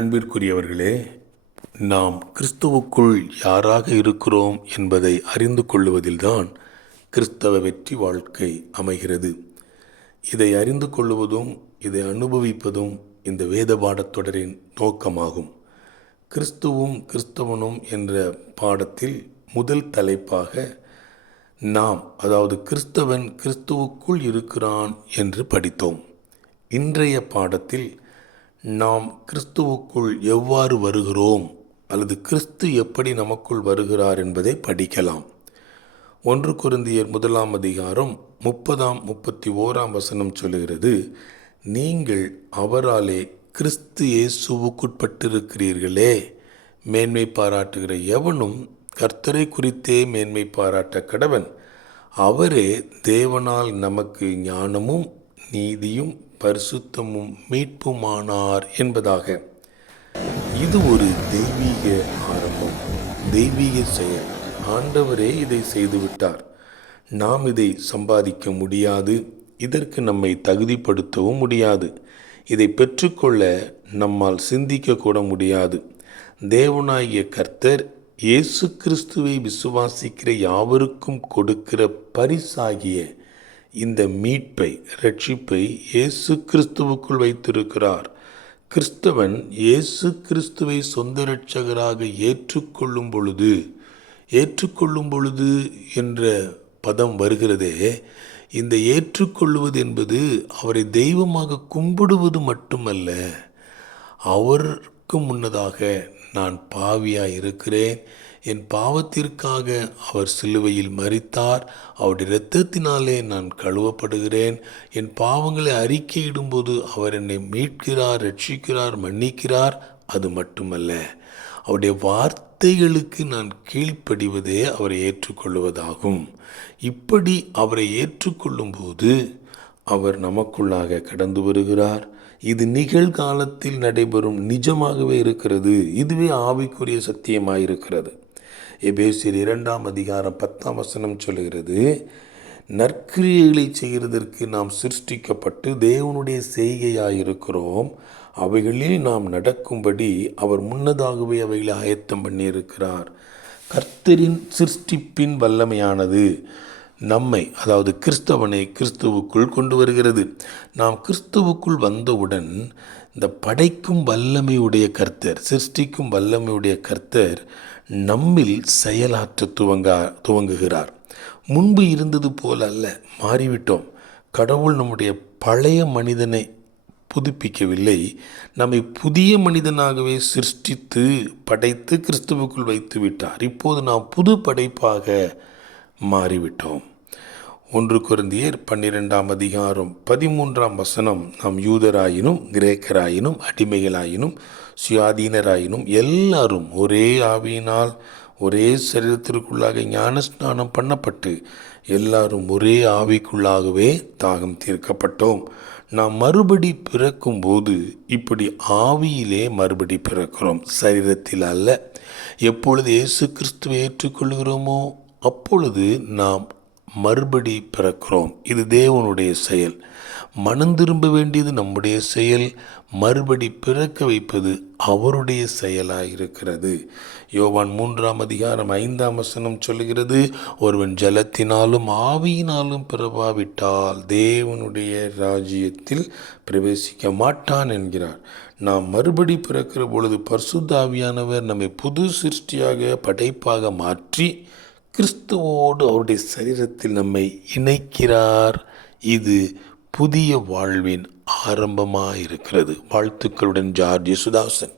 அன்பிற்குரியவர்களே, நாம் கிறிஸ்துவுக்குள் யாராக இருக்கிறோம் என்பதை அறிந்து கொள்ளுவதில்தான் கிறிஸ்தவ வெற்றி வாழ்க்கை அமைகிறது. இதை அறிந்து கொள்ளுவதும் இதை அனுபவிப்பதும் இந்த வேத பாடத்தொடரின் நோக்கமாகும். கிறிஸ்துவும் கிறிஸ்தவனும் என்ற பாடத்தில் முதல் தலைப்பாக நாம், அதாவது கிறிஸ்தவன் கிறிஸ்துவுக்குள் இருக்கிறான் என்று படித்தோம். இன்றைய பாடத்தில் நாம் கிறிஸ்துவுக்குள் எவ்வாறு வருகிறோம் அல்லது கிறிஸ்து எப்படி நமக்குள் வருகிறார் என்பதை படிக்கலாம். 1 கொரிந்தியர் 1 அதிகாரம் 30-31 சொல்லுகிறது, நீங்கள் அவராலே கிறிஸ்து இயேசுவுக்குட்பட்டிருக்கிறீர்களே. மேன்மை பாராட்டுகிற எவனும் கர்த்தரை குறித்தே மேன்மை பாராட்ட கடவன். அவரே தேவனால் நமக்கு ஞானமும் நீதியும் பரிசுத்தமும் மீட்புமானார் என்பதாக. இது ஒரு தெய்வீக ஆரம்பம், தெய்வீக செயல். ஆண்டவரே இதை செய்துவிட்டார். நாம் இதை சம்பாதிக்க முடியாது, இதற்கு நம்மை தகுதிப்படுத்தவும் முடியாது. இதை பெற்றுக்கொள்ள நம்மால் சிந்திக்க கூட முடியாது. தேவனாகிய கர்த்தர் இயேசு கிறிஸ்துவை விசுவாசிக்கிற யாவருக்கும் கொடுக்கிற பரிசாகிய இந்த மீட்பை, ரட்சிப்பை இயேசு கிறிஸ்துவுக்குள் வைத்திருக்கிறார். கிறிஸ்தவன் இயேசு கிறிஸ்துவை சொந்த இரட்சகராக ஏற்றுக்கொள்ளும் பொழுது என்ற பதம் வருகிறதே, இந்த ஏற்றுக்கொள்ளுவது என்பது அவரை தெய்வமாக கும்பிடுவது மட்டுமல்ல, அவருக்கு முன்னதாக நான் பாவியாய் இருக்கிறேன், என் பாவத்திற்காக அவர் சிலுவையில் மரித்தார், அவருடைய இரத்தத்தினாலே நான் கழுவப்படுகிறேன், என் பாவங்களை அறிக்கையிடும்போது அவர் என்னை மீட்கிறார், ரட்சிக்கிறார், மன்னிக்கிறார். அது மட்டுமல்ல, அவருடைய வார்த்தைகளுக்கு நான் கீழ்ப்படிவதே அவரை ஏற்றுக்கொள்வதாகும். இப்படி அவரை ஏற்றுக்கொள்ளும்போது அவர் நமக்குள்ளாக கடந்து வருகிறார். இது நிகழ்காலத்தில் நடைபெறும் நிஜமாகவே இருக்கிறது. இதுவே ஆவிக்குரிய சத்தியமாயிருக்கிறது. எபேசியர் 2 அதிகாரம் 10 சொல்லுகிறது, நற்கிரியைகளை செய்கிறதற்கு நாம் சிருஷ்டிக்கப்பட்டு தேவனுடைய செய்கையாயிருக்கிறோம். அவைகளில் நாம் நடக்கும்படி அவர் முன்னதாகவே அவைகளை ஆயத்தம் பண்ணியிருக்கிறார். கர்த்தரின் சிருஷ்டிப்பின் வல்லமையானது நம்மை, அதாவது கிறிஸ்தவனை கிறிஸ்துவுக்குள் கொண்டு வருகிறது. நாம் கிறிஸ்துவுக்குள் வந்தவுடன் இந்த படைக்கும் வல்லமையுடைய கர்த்தர், சிருஷ்டிக்கும் வல்லமையுடைய கர்த்தர் நம்மில் செயலாற்ற துவங்குகிறார். முன்பு இருந்தது போல அல்ல, மாறிவிட்டோம். கடவுள் நம்முடைய பழைய மனிதனை புதுப்பிக்கவில்லை, நம்மை புதிய மனிதனாகவே சிருஷ்டித்து படைத்து கிறிஸ்துவுக்குள் வைத்து விட்டார். இப்போது நாம் புது படைப்பாக மாறிவிட்டோம். 1 கொரிந்தியர் 12 அதிகாரம் 13 நாம் யூதராயினும் கிரேக்கராயினும் அடிமைகளாயினும் சுயாதீனராயினும் எல்லாரும் ஒரே ஆவியினால் ஒரே சரீரத்திற்குள்ளாக ஞானஸ்நானம் பண்ணப்பட்டு எல்லாரும் ஒரே ஆவிக்குள்ளாகவே தாகம் தீர்க்கப்பட்டோம். நாம் மறுபடி பிறக்கும்போது இப்படி ஆவியிலே மறுபடி பிறக்கிறோம், சரீரத்தில் அல்ல. எப்பொழுது இயேசு கிறிஸ்துவை ஏற்றுக்கொள்கிறோமோ அப்பொழுது நாம் மறுபடி பிறக்கிறோம். இது தேவனுடைய செயல். மனம் திரும்ப வேண்டியது நம்முடைய செயல், மறுபடி பிறக்க வைப்பது அவருடைய செயலாயிருக்கிறது. யோவான் 3 அதிகாரம் 5 சொல்லுகிறது, ஒருவன் ஜலத்தினாலும் ஆவியினாலும் பிறவாவிட்டால் தேவனுடைய ராஜ்யத்தில் பிரவேசிக்க மாட்டான் என்கிறார். நாம் மறுபடி பிறக்கிற பொழுது பரிசுத்த ஆவியானவர் நம்மை புது சிருஷ்டியாக படைப்பாக மாற்றி கிறிஸ்துவோடு அவருடைய சரீரத்தில் நம்மை இணைக்கிறார். இது புதிய வாழ்வின் ஆரம்பமாயிருக்கிறது. வாழ்த்துக்களுடன் ஜார்ஜ் யேசுதாசன்.